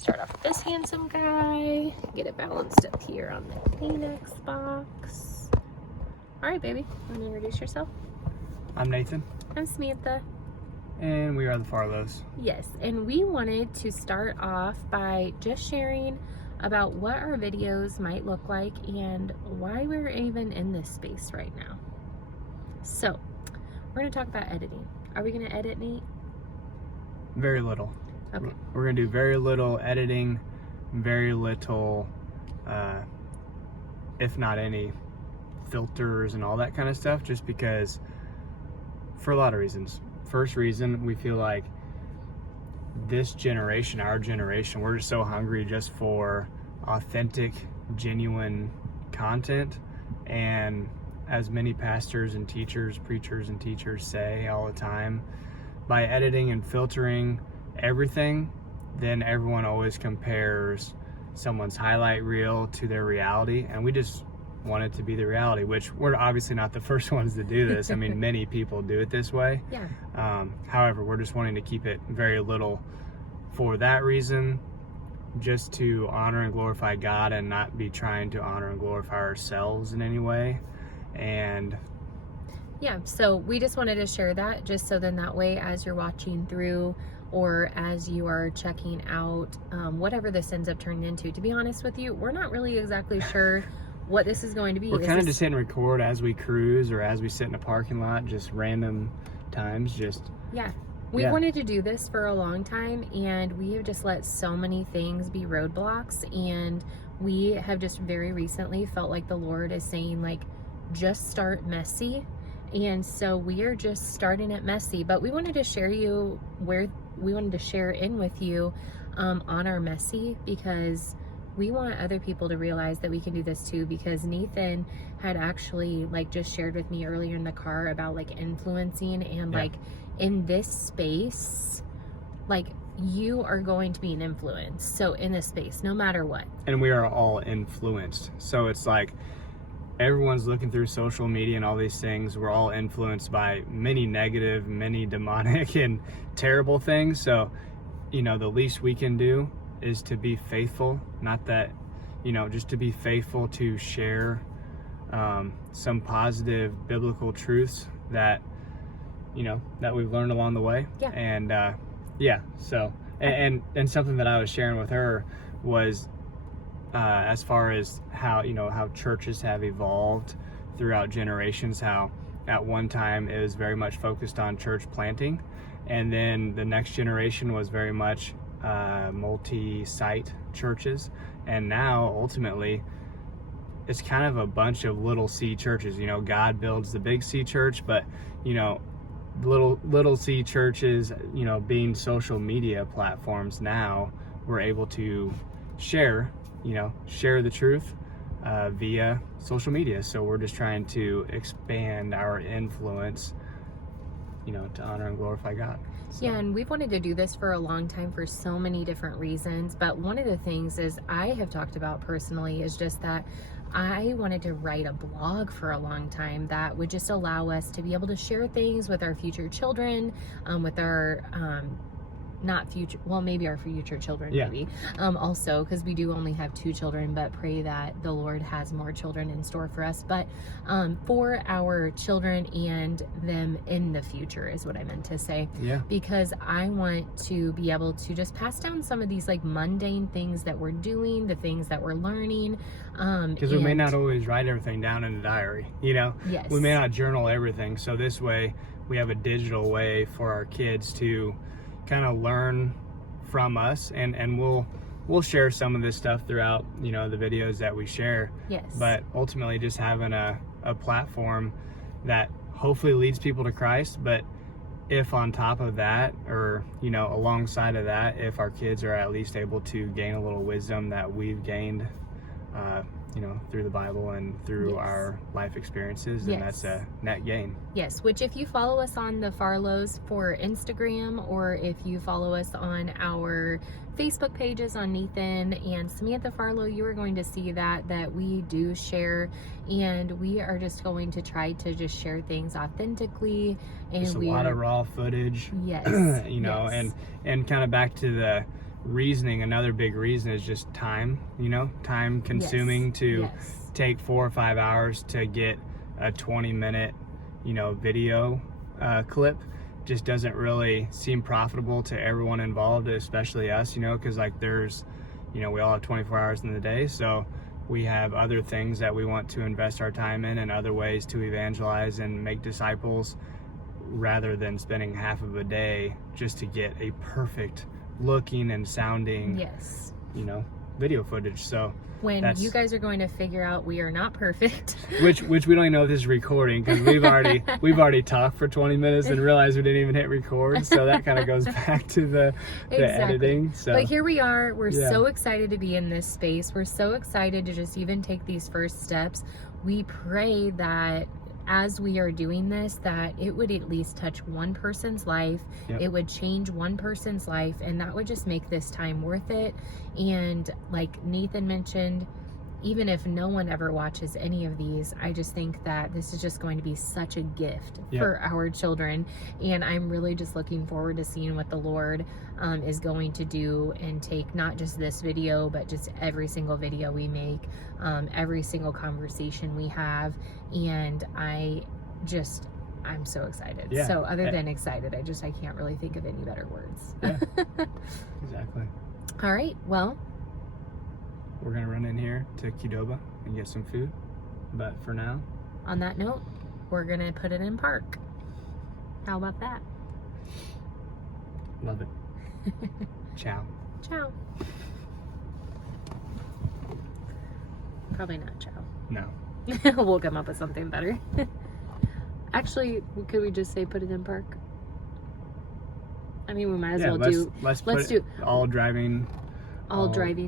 start off with this handsome guy. Get it balanced up here on the Kleenex box. All right, baby. Want to introduce yourself? I'm Nathan. I'm Samantha. And we are the Farlows. Yes, and we wanted to start off by just sharing about what our videos might look like and why we're even in this space right now. So, we're going to talk about editing. Are we going to edit, Nate? Very little. Okay. We're going to do very little editing, very little, if not any, filters and all that kind of stuff, just because, for a lot of reasons. First reason, we feel like this generation, our generation, we're just so hungry just for authentic, genuine content. And as many pastors and teachers, preachers and teachers say all the time, by editing and filtering everything, then everyone always compares someone's highlight reel to their reality. And we just want it to be the reality, which we're obviously not the first ones to do this. I mean, many people do it this way. Yeah. However, we're just wanting to keep it very little for that reason, just to honor and glorify God and not be trying to honor and glorify ourselves in any way. And yeah, so we just wanted to share that, just so then that way as you're watching through or as you are checking out whatever this ends up turning into, to be honest with you, we're not really exactly sure what this is going to be. We're kind of just hitting record as we cruise or as we sit in a parking lot, just random times, just... Yeah. We wanted to do this for a long time, and we have just let so many things be roadblocks, and we have just very recently felt like the Lord is saying, like, just start messy. And so we are just starting it messy, but we wanted to share in with you on our messy, because we want other people to realize that we can do this too, because Nathan had actually like just shared with me earlier in the car about like influencing and like in this space, like you are going to be an influence. So in this space, no matter what. And we are all influenced. So it's like everyone's looking through social media and all these things. We're all influenced by many negative, many demonic and terrible things. So, you know, the least we can do is to be faithful, not that, you know, just to be faithful to share some positive biblical truths that, you know, that we've learned along the way. Yeah. And so, and something that I was sharing with her was as far as how, you know, how churches have evolved throughout generations, how at one time it was very much focused on church planting, and then the next generation was very much multi-site churches, and now ultimately it's kind of a bunch of little C churches. You know, God builds the big C church, but you know, little C churches, you know, being social media platforms, now we're able to share the truth via social media. So we're just trying to expand our influence, you know, to honor and glorify God. So. Yeah, and we've wanted to do this for a long time for so many different reasons. But one of the things is I have talked about personally is just that I wanted to write a blog for a long time that would just allow us to be able to share things with our future children, with our maybe our future children, maybe also, because we do only have 2 children, but pray that the Lord has more children in store for us. But for our children and them in the future is what I meant to say. Yeah. Because I want to be able to just pass down some of these like mundane things that we're doing, the things that we're learning. Because we may not always write everything down in a diary, you know? Yes. We may not journal everything. So this way we have a digital way for our kids to kind of learn from us, and we'll share some of this stuff throughout, you know, the videos that we share. Yes. But ultimately just having a platform that hopefully leads people to Christ. But if on top of that, or, you know, alongside of that, if our kids are at least able to gain a little wisdom that we've gained, you know, through the Bible and through our life experiences, then that's a net gain. Yes, which if you follow us on the Farlows for Instagram, or if you follow us on our Facebook pages on Nathan and Samantha Farlow, you are going to see that we do share, and we are just going to try to just share things authentically. And just a lot of raw footage. Yes. You know, and kind of back to reasoning, another big reason is just time, time consuming to take 4 or 5 hours to get a 20-minute, video clip just doesn't really seem profitable to everyone involved, especially us, because like there's, we all have 24 hours in the day. So we have other things that we want to invest our time in and other ways to evangelize and make disciples, rather than spending half of a day just to get a perfect looking and sounding, video footage. So when you guys are going to figure out we are not perfect, which we don't even know if this is recording, because we've already talked for 20 minutes and realized we didn't even hit record. So that kind of goes back to the editing. So, but here we are. We're so excited to be in this space. We're so excited to just even take these first steps. We pray that as we are doing this, that it would at least touch one person's life. It would change one person's life, and that would just make this time worth it. And like Nathan mentioned, even if no one ever watches any of these, I just think that this is just going to be such a gift for our children. And I'm really just looking forward to seeing what the Lord is going to do and take not just this video, but just every single video we make, every single conversation we have. And I'm so excited. So other than excited, I can't really think of any better words. Exactly. All right, well, we're gonna run in here to Qdoba and get some food, but for now, on that note, we're gonna put it in park. How about that? Love it. Ciao. Probably not ciao. No. We'll come up with something better. Actually, could we just say put it in park? I mean, we might as well do. Let's do all driving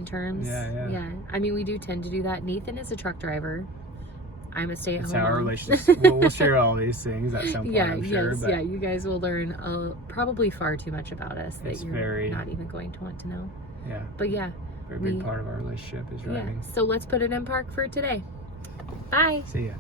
terms. Yeah. I mean, we do tend to do that. Nathan is a truck driver. I'm a stay-at-home mom. It's our mom. relationship. We'll share all these things at some point, I'm sure. Yeah, you guys will learn probably far too much about us that you're very, not even going to want to know. Yeah. But yeah. Very big part of our relationship is driving. Yeah. So let's put it in park for today. Bye. See ya.